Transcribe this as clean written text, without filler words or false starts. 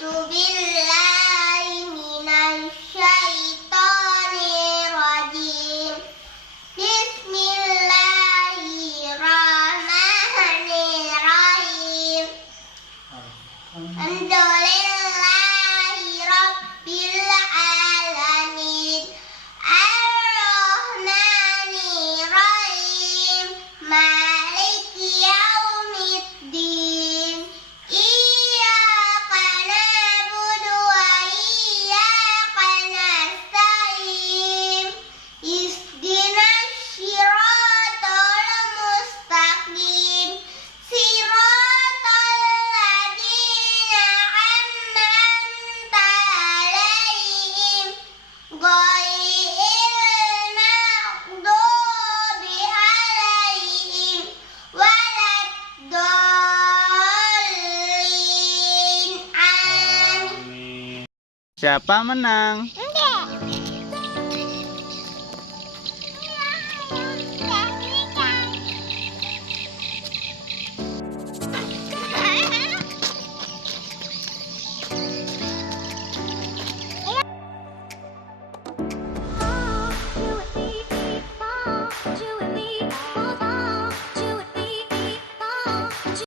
Billahi minasyaitonirrajim. Bismillahirrahmanirrahim. Alhamdulillahi rabbil alamin. Ar-Rahmanirrahim. Maliki yaumiddin. Iyyaka na'budu wa iyyaka nasta'in. Ihdinas siratal mustaqim. Siratal ladzina an'amta 'alaihim ghairil maghdubi 'alaihim waladdallin. Amin. Siapa menang?